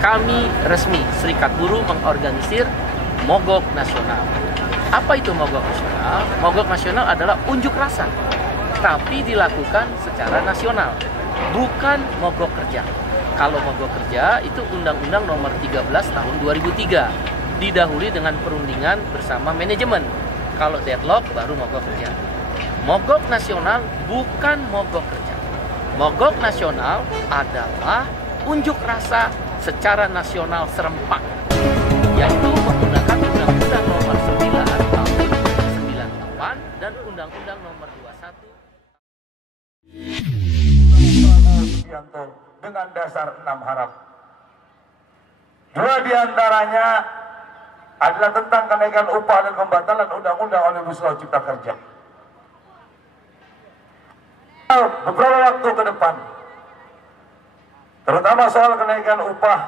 kami resmi Serikat Buruh mengorganisir mogok nasional. Apa itu mogok nasional? Mogok nasional adalah unjuk rasa, tapi dilakukan secara nasional, bukan mogok kerja. Kalau mogok kerja itu Undang-Undang Nomor 13 Tahun 2003, didahului dengan perundingan bersama manajemen. Kalau deadlock baru mogok kerja. Mogok nasional bukan mogok kerja. Mogok nasional adalah unjuk rasa secara nasional serempak, yaitu menggunakan Undang-Undang Nomor 9 Tahun 98 dan Undang-Undang Nomor 21 dengan dasar 6 harap. 2 diantaranya adalah tentang kenaikan upah dan pembatalan Undang-Undang Omnibus Law Cipta Kerja. Beberapa waktu ke depan, terutama soal kenaikan upah,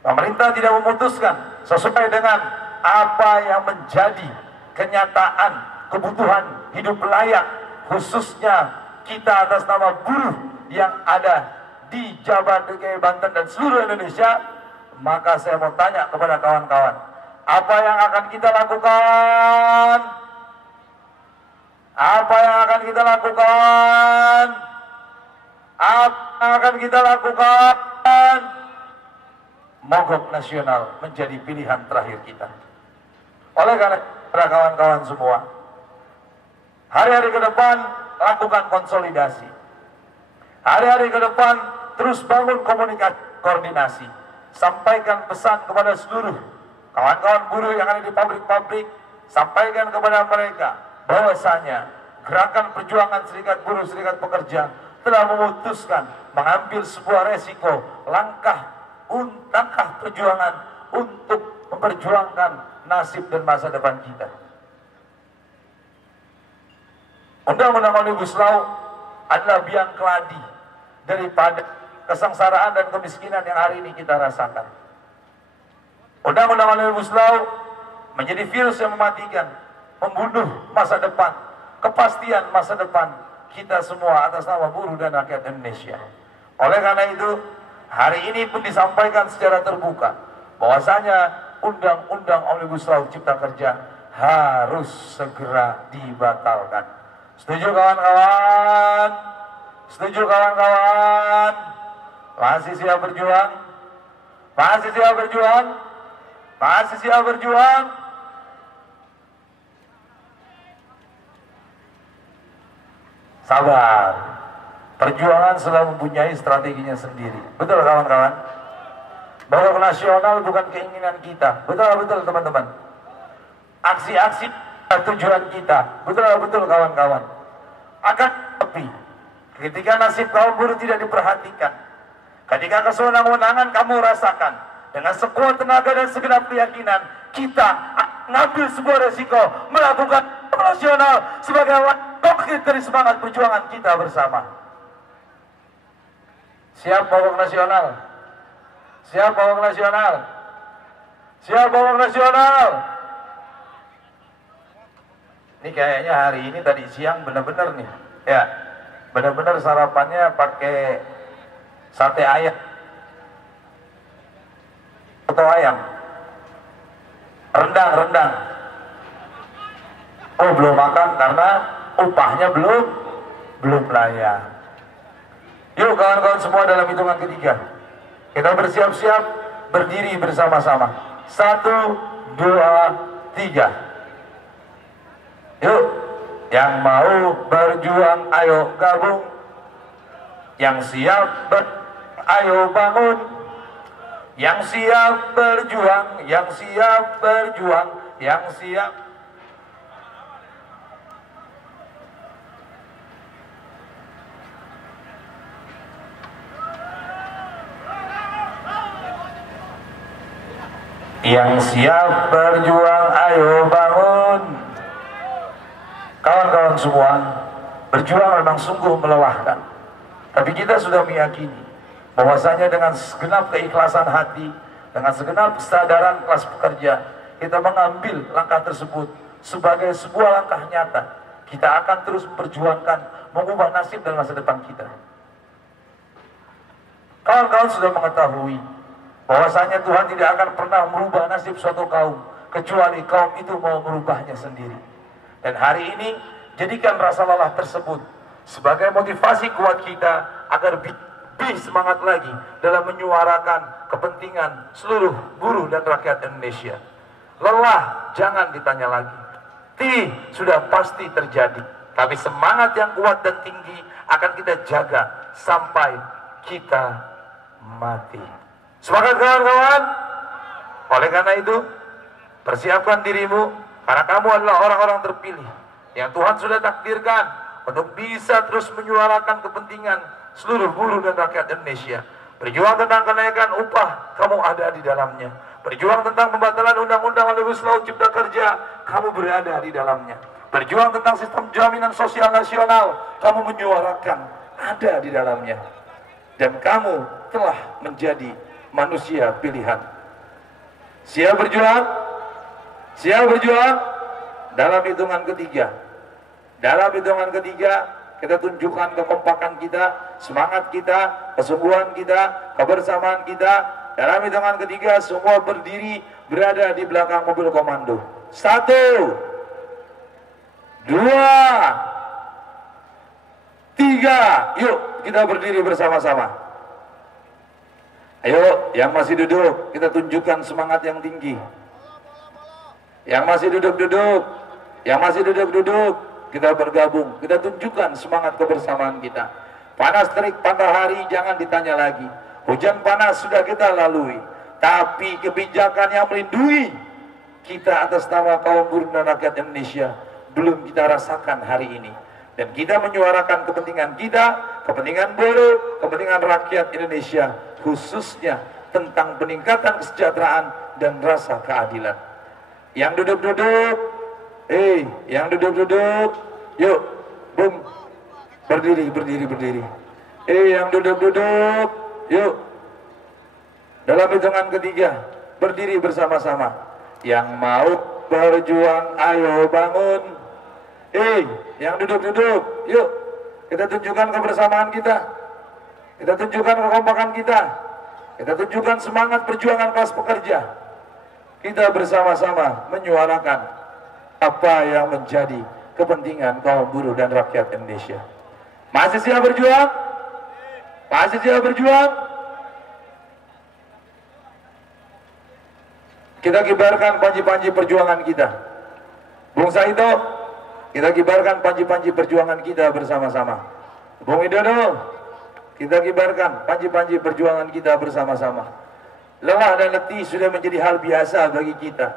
pemerintah tidak memutuskan sesuai dengan apa yang menjadi kenyataan kebutuhan hidup layak, khususnya kita atas nama buruh yang ada di Jawa, DKI, Banten dan seluruh Indonesia. Maka saya mau tanya kepada kawan-kawan, apa yang akan kita lakukan? Apa yang akan kita lakukan? Apa yang akan kita lakukan? Mogok nasional menjadi pilihan terakhir kita. Oleh karena kawan-kawan semua, hari-hari ke depan lakukan konsolidasi. Hari-hari ke depan terus bangun komunikasi, koordinasi. Sampaikan pesan kepada seluruh kawan-kawan buruh yang ada di pabrik-pabrik. Sampaikan kepada mereka bahwasanya gerakan perjuangan Serikat Buruh, Serikat Pekerja telah memutuskan mengambil sebuah resiko, langkah perjuangan untuk memperjuangkan nasib dan masa depan kita. Undang-Undang Omnibus Law adalah biang keladi daripada kesengsaraan dan kemiskinan yang hari ini kita rasakan. Undang-Undang Omnibus Law menjadi virus yang mematikan, membunuh masa depan, kepastian masa depan kita semua atas nama buruh dan rakyat Indonesia. Oleh karena itu, hari ini pun disampaikan secara terbuka bahwasanya Undang-Undang Omnibus Law Cipta Kerja harus segera dibatalkan. Setuju kawan-kawan? Setuju kawan-kawan? Masih siap berjuang? Masih siap berjuang? Masih siap berjuang? Sabar. Perjuangan selalu mempunyai strateginya sendiri. Betul kawan-kawan? Mogok nasional bukan keinginan kita. Betul teman-teman. Aksi-aksi tujuan kita. Betul kawan-kawan. Akan tapi ketika nasib kaum buruh tidak diperhatikan, ketika kesewenang-wenangan kamu rasakan, dengan sekuat tenaga dan segenap keyakinan, kita mengambil sebuah resiko melakukan nasional sebagai konkret dari semangat perjuangan kita bersama. Siap mogok nasional? Siap mogok nasional? Siap mogok nasional? Ini kayaknya hari ini tadi siang benar-benar nih, ya, benar-benar sarapannya pakai sate ayam atau ayam, rendang. Oh, belum makan karena upahnya belum layak. Yuk kawan-kawan semua dalam hitungan ketiga, kita bersiap-siap berdiri bersama-sama. 1, 2, 3. Yuk, yang mau berjuang ayo gabung, yang siap ayo bangun, yang siap berjuang, yang siap berjuang, yang siap. Yang siap berjuang ayo bangun. Kawan-kawan semua, berjuang memang sungguh melelahkan, tapi kita sudah meyakini bahwasanya dengan segenap keikhlasan hati, dengan segenap kesadaran kelas pekerja, kita mengambil langkah tersebut sebagai sebuah langkah nyata. Kita akan terus memperjuangkan mengubah nasib dan masa depan kita. Kawan-kawan sudah mengetahui bahwasanya Tuhan tidak akan pernah merubah nasib suatu kaum kecuali kaum itu mau merubahnya sendiri. Dan hari ini jadikan rasa lelah tersebut sebagai motivasi kuat kita agar lebih semangat lagi dalam menyuarakan kepentingan seluruh buruh dan rakyat Indonesia. Lelah jangan ditanya lagi, sudah pasti terjadi, tapi semangat yang kuat dan tinggi akan kita jaga sampai kita mati. Semangat kawan-kawan. Oleh karena itu, persiapkan dirimu, karena kamu adalah orang-orang terpilih yang Tuhan sudah takdirkan untuk bisa terus menyuarakan kepentingan seluruh buruh dan rakyat Indonesia. Berjuang tentang kenaikan upah, kamu ada di dalamnya. Berjuang tentang pembatalan undang-undang Omnibus Law Cipta Kerja, kamu berada di dalamnya. Berjuang tentang sistem jaminan sosial nasional, kamu menyuarakan, ada di dalamnya. Dan kamu telah menjadi manusia pilihan. Siap berjuang? Siap berjuang? Dalam hitungan ketiga. Dalam hitungan ketiga, kita tunjukkan kekompakan kita, semangat kita, kesungguhan kita, kebersamaan kita. Dalam hitungan ketiga, semua berdiri berada di belakang mobil komando. 1, 2, 3. Yuk kita berdiri bersama-sama. Ayo yang masih duduk, kita tunjukkan semangat yang tinggi. Yang masih duduk-duduk, yang masih duduk-duduk, kita bergabung, kita tunjukkan semangat kebersamaan kita. Panas terik matahari jangan ditanya lagi. Hujan panas sudah kita lalui, tapi kebijakan yang melindungi kita atas nama kaum buruh dan rakyat Indonesia belum kita rasakan hari ini. Dan kita menyuarakan kepentingan kita, kepentingan buruh, kepentingan rakyat Indonesia, khususnya tentang peningkatan kesejahteraan dan rasa keadilan. Yang duduk-duduk, yang duduk-duduk, yuk, bung, berdiri. Yang duduk-duduk, yuk. Dalam hitungan ketiga, berdiri bersama-sama. Yang mau berjuang, ayo bangun. Yang duduk-duduk, yuk. Kita tunjukkan kebersamaan kita. Kita tunjukkan kekompakan kita. Kita tunjukkan semangat perjuangan kelas pekerja. Kita bersama-sama menyuarakan apa yang menjadi kepentingan kaum buruh dan rakyat Indonesia. Masih siap berjuang? Masih siap berjuang? Kita kibarkan panji-panji perjuangan kita. Bung Saito, kita kibarkan panji-panji perjuangan kita bersama-sama. Bung Widodo, kita kibarkan panji-panji perjuangan kita bersama-sama. Lelah dan letih sudah menjadi hal biasa bagi kita.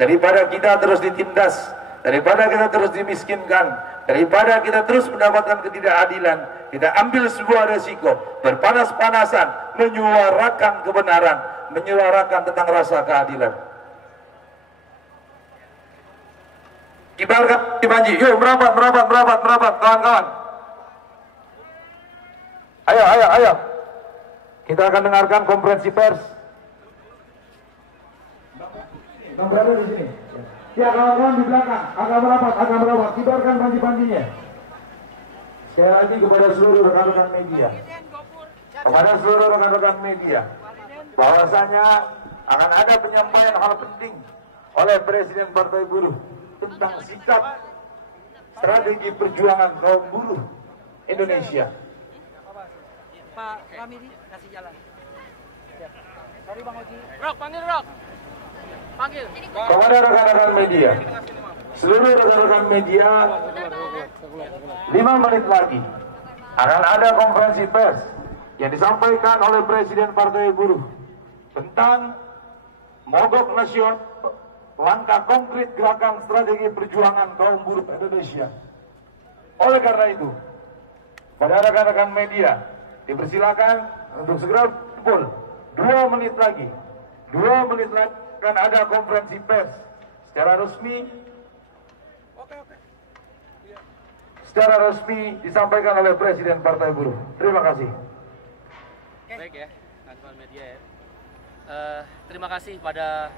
Daripada kita terus ditindas, daripada kita terus dimiskinkan, daripada kita terus mendapatkan ketidakadilan, kita ambil sebuah resiko, berpanas-panasan, menyuarakan kebenaran, menyuarakan tentang rasa keadilan. Kibarkan panji, yuk merapat, kawan-kawan. Ayo. Kita akan dengarkan konferensi pers. Yang berada di sini. Ya, kawan-kawan di belakang, agak merapat. Kibarkan panji-panjinya. Sekali lagi kepada seluruh rekan-rekan media. Kepada seluruh rekan-rekan media, bahwasanya akan ada penyampaian hal penting oleh Presiden Partai Buruh tentang sikap strategi perjuangan kaum buruh Indonesia. Pak Ramidi kasih jalan. Sorry Bang Oji. Rok, panggil Rok. Panggil. Kepada rekan-rekan media, seluruh rekan-rekan media, 5 menit lagi akan ada konferensi pers yang disampaikan oleh Presiden Partai Buruh tentang mogok nasional, langkah konkret gerakan strategi perjuangan kaum buruh Indonesia. Oleh karena itu, pada rekan-rekan media dipersilakan untuk segera kumpul. 2 menit lagi akan ada konferensi pers secara resmi disampaikan oleh Presiden Partai Buruh. Terima kasih. Baik ya, kawan-kawan media ya. Terima kasih pada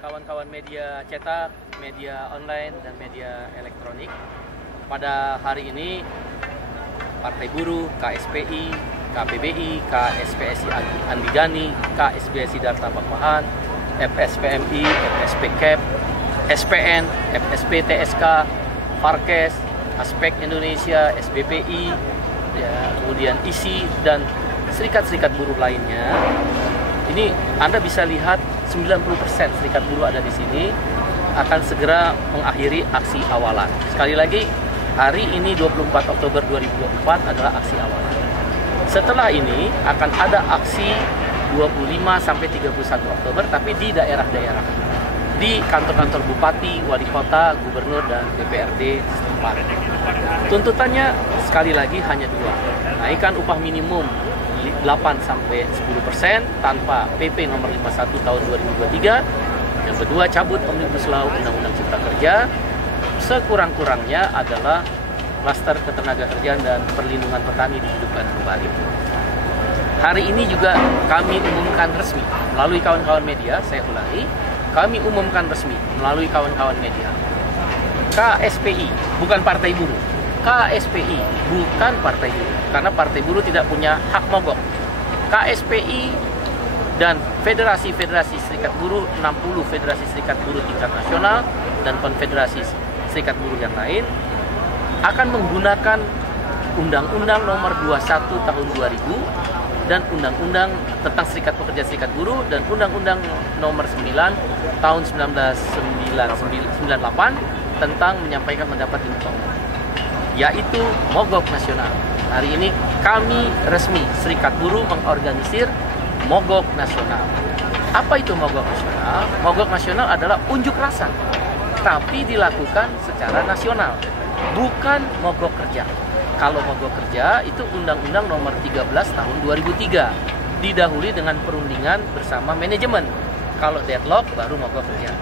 kawan-kawan media cetak, media online dan media elektronik. Pada hari ini Partai Buruh, KSPI, KPBI, KSPSI Andigani, KSBSI Darta Pakpahan, FSPMI, FSPCAP, SPN, FSP TSK, Farkes, Aspek Indonesia, SBPI, ya, kemudian ISI, dan serikat-serikat buruh lainnya. Ini Anda bisa lihat 90% serikat buruh ada di sini akan segera mengakhiri aksi awalan. Sekali lagi, hari ini 24 Oktober 2024 adalah aksi awalan. Setelah ini akan ada aksi 25 sampai 31 Oktober tapi di daerah-daerah, di kantor-kantor bupati, wali kota, gubernur, dan DPRD setempat. Tuntutannya sekali lagi hanya dua, naikkan upah minimum 8 sampai 10% tanpa PP nomor 51 tahun 2023. Yang kedua, cabut Omnibus Law Undang-Undang Cipta Kerja. Sekurang-kurangnya adalah klaster ketenagakerjaan dan perlindungan petani dihidupkan kembali. Hari ini juga kami umumkan resmi melalui kawan-kawan media, saya ulangi, kami umumkan resmi melalui kawan-kawan media. KSPI, bukan Partai Buruh. KSPI, bukan Partai Buruh. Karena Partai Buruh tidak punya hak mogok. KSPI dan Federasi-Federasi Serikat Buruh, 60 Federasi Serikat Buruh tingkat nasional dan Konfederasi Serikat Buruh yang lain akan menggunakan Undang-Undang Nomor 21 Tahun 2000 dan Undang-Undang tentang Serikat Pekerja Serikat Buruh dan Undang-Undang Nomor 9 Tahun 1998 tentang menyampaikan pendapat di muka umum, yaitu mogok nasional. Hari ini kami resmi Serikat Buruh mengorganisir mogok nasional. Apa itu mogok nasional? Mogok nasional adalah unjuk rasa, tapi dilakukan secara nasional, bukan mogok kerja. Kalau mogok kerja itu Undang-Undang Nomor 13 Tahun 2003, didahului dengan perundingan bersama manajemen. Kalau deadlock baru mogok kerja.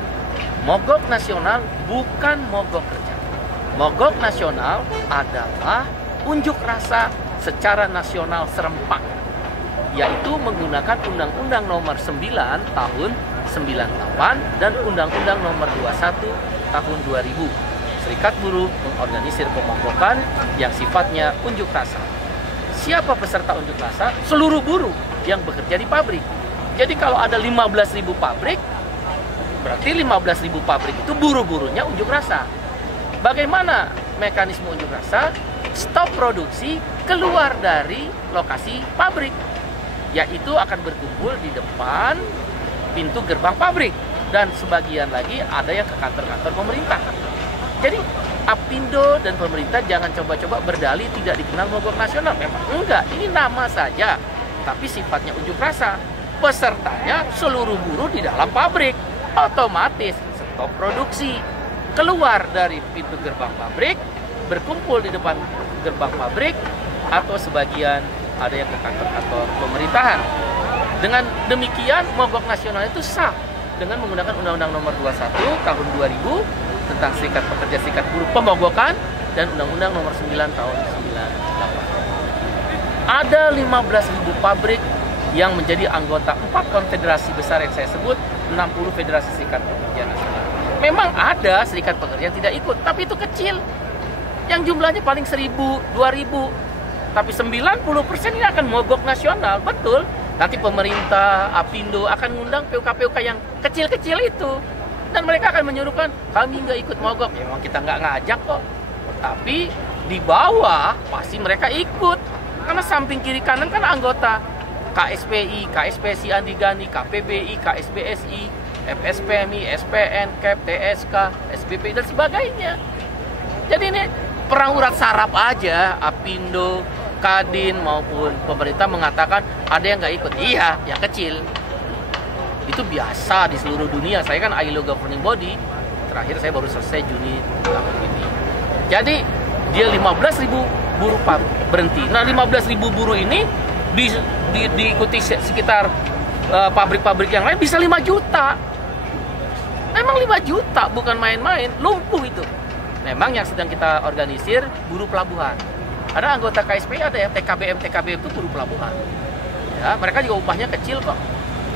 Mogok nasional bukan mogok kerja. Mogok nasional adalah unjuk rasa secara nasional serempak, yaitu menggunakan Undang-Undang Nomor 9 Tahun 98 dan Undang-Undang Nomor 21 Tahun 2000. Serikat Buruh mengorganisir pemogokan yang sifatnya unjuk rasa. Siapa peserta unjuk rasa? Seluruh buruh yang bekerja di pabrik. Jadi kalau ada 15.000 pabrik, berarti 15.000 pabrik itu buruh-buruhnya unjuk rasa. Bagaimana mekanisme unjuk rasa? Stop produksi, keluar dari lokasi pabrik, yaitu akan berkumpul di depan pintu gerbang pabrik, dan sebagian lagi ada yang ke kantor-kantor pemerintah. Jadi Apindo dan pemerintah jangan coba-coba berdalih tidak dikenal mogok nasional. Memang enggak, ini nama saja, tapi sifatnya unjuk rasa. Pesertanya seluruh buruh di dalam pabrik, otomatis stop produksi, keluar dari pintu gerbang pabrik, berkumpul di depan gerbang pabrik, atau sebagian ada yang ke kantor-kantor pemerintahan. Dengan demikian mogok nasional itu sah dengan menggunakan Undang-Undang Nomor 21 Tahun 2000 tentang Serikat Pekerja Serikat Buruh pemogokan dan Undang-Undang Nomor 9 Tahun 98. Ada 15.000 pabrik yang menjadi anggota 4 konfederasi besar yang saya sebut, 60 Federasi Serikat Pekerja Nasional. Memang ada serikat pekerja yang tidak ikut, tapi itu kecil. Yang jumlahnya paling 1.000, 2.000. Tapi 90% ini akan mogok nasional, betul. Nanti pemerintah, Apindo akan mengundang PUK-PUK yang kecil-kecil itu. Dan mereka akan menyuruhkan, kami nggak ikut mogok. Ya, memang kita nggak ngajak kok. Tapi di bawah pasti mereka ikut. Karena samping kiri kanan kan anggota. KSPI, KSPSI Andigani, KPBI, KSBSI, FSPMI, SPN, CAP, TSK, SBPI, dan sebagainya. Jadi ini perang urat saraf aja. Apindo, Kadin maupun pemerintah mengatakan ada yang nggak ikut. Iya, yang kecil. Itu biasa di seluruh dunia. Saya kan ILO governing body. Terakhir saya baru selesai Juni tahun ini. Jadi dia 15.000 buruh berhenti. Nah 15.000 buruh ini diikuti sekitar pabrik-pabrik yang lain bisa 5 juta. Memang 5 juta bukan main-main. Lumpuh itu. Memang yang sedang kita organisir buruh pelabuhan. Ada anggota KSPI, ada ya TKBM itu buruh pelabuhan. Ya, mereka juga upahnya kecil kok.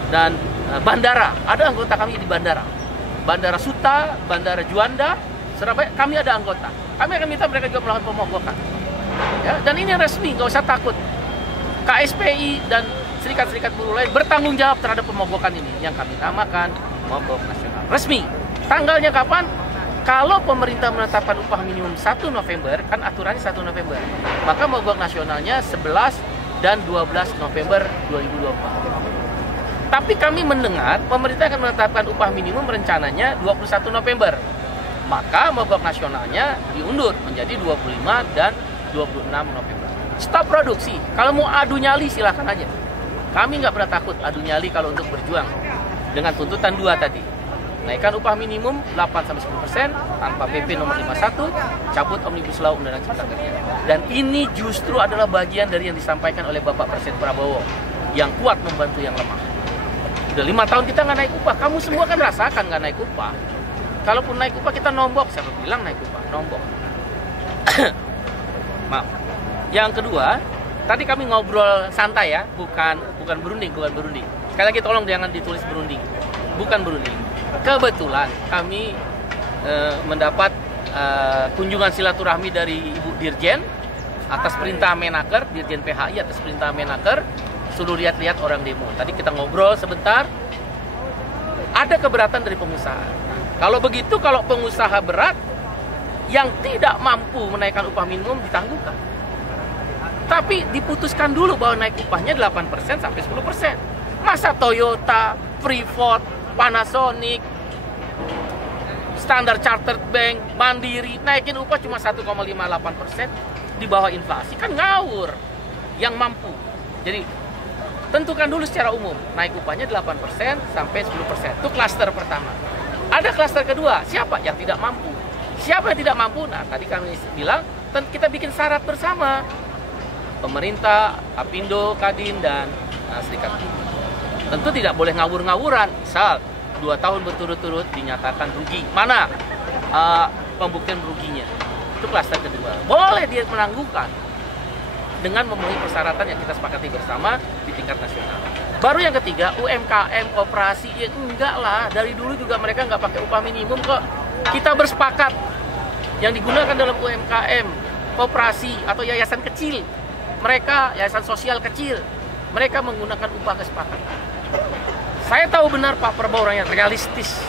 Dan bandara, ada anggota kami di bandara. Bandara Suta, Bandara Juanda, Surabaya, kami ada anggota. Kami akan minta mereka juga melakukan pemogokan. Ya, dan ini resmi, nggak usah takut. KSPI dan serikat-serikat buruh lain bertanggung jawab terhadap pemogokan ini yang kami namakan mogok nasional. Resmi. Tanggalnya kapan? Kalau pemerintah menetapkan upah minimum 1 November, kan aturannya 1 November. Maka mogok nasionalnya 11 dan 12 November 2024. Tapi kami mendengar pemerintah akan menetapkan upah minimum rencananya 21 November. Maka mogok nasionalnya diundur menjadi 25 dan 26 November. Stop produksi. Kalau mau adu nyali silahkan aja. Kami nggak pernah takut adu nyali kalau untuk berjuang. Dengan tuntutan 2 tadi. Naikkan upah minimum 8-10% tanpa PP nomor 51, cabut Omnibus Law Undang-Undang Cipta Kerja. Dan ini justru adalah bagian dari yang disampaikan oleh Bapak Presiden Prabowo yang kuat membantu yang lemah. Udah 5 tahun kita nggak naik upah. Kamu semua kan rasakan nggak naik upah. Kalaupun naik upah kita nombok. Siapa bilang naik upah? Nombok. Maaf. Yang kedua, tadi kami ngobrol santai ya, bukan berunding. Sekali lagi tolong jangan ditulis berunding. Bukan berunding. Kebetulan kami mendapat kunjungan silaturahmi dari Ibu Dirjen atas perintah Menaker, Dirjen PHI atas perintah Menaker, suruh lihat-lihat orang demo. Tadi kita ngobrol sebentar, ada keberatan dari pengusaha. Kalau begitu, kalau pengusaha berat, yang tidak mampu menaikkan upah minimum ditangguhkan. Tapi diputuskan dulu bahwa naik upahnya 8% sampai 10%. Masa Toyota, Freeport, Panasonic, Standard Chartered Bank, Mandiri naikin upah cuma 1,58% di bawah inflasi? Kan ngawur. Yang mampu. Jadi tentukan dulu secara umum, naik upahnya 8% sampai 10%. Itu klaster pertama. Ada klaster kedua, siapa yang tidak mampu? Siapa yang tidak mampu? Nah, tadi kami bilang, kita bikin syarat bersama. Pemerintah, Apindo, Kadin, dan Serikat Buruh. Tentu tidak boleh ngawur-ngawuran. Misal, 2 tahun berturut-turut dinyatakan rugi. Mana pembuktian ruginya? Itu klaster kedua. Boleh dia menangguhkan dengan memenuhi persyaratan yang kita sepakati bersama di tingkat nasional. Baru yang ketiga, UMKM, koperasi, ya enggak lah. Dari dulu juga mereka nggak pakai upah minimum kok. Kita bersepakat. Yang digunakan dalam UMKM, koperasi, atau yayasan kecil. Mereka, yayasan sosial kecil. Mereka menggunakan upah kesepakatan. Saya tahu benar Pak Prabowo orangnya realistis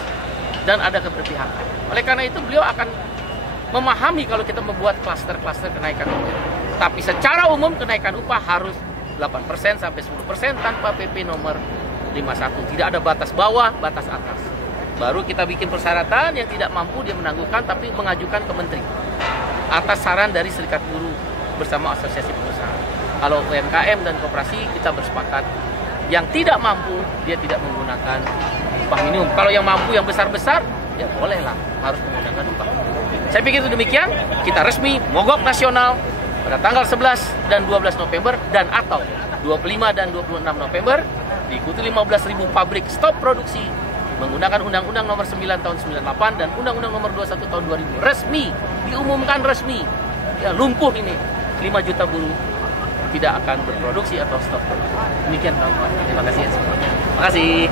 dan ada keberpihakan. Oleh karena itu beliau akan memahami kalau kita membuat klaster-klaster kenaikan upah. Tapi secara umum kenaikan upah harus 8% sampai 10% tanpa PP nomor 51. Tidak ada batas bawah, batas atas. Baru kita bikin persyaratan, yang tidak mampu dia menangguhkan tapi mengajukan ke menteri atas saran dari Serikat Buruh bersama Asosiasi Pengusaha. Kalau UMKM dan koperasi kita bersepakat, yang tidak mampu dia tidak menggunakan upah minimum. Kalau yang mampu yang besar-besar ya bolehlah harus menggunakan upah minimum. Saya pikir itu demikian. Kita resmi mogok nasional pada tanggal 11 dan 12 November dan atau 25 dan 26 November. Diikuti 15.000 pabrik stop produksi menggunakan Undang-Undang Nomor 9 Tahun 98 dan Undang-Undang Nomor 21 Tahun 2000. Resmi, diumumkan resmi. Ya, lumpuh ini 5 juta buruh tidak akan berproduksi atau stop produksi. Demikian kawan-kawan. Terima kasih semuanya. Terima kasih.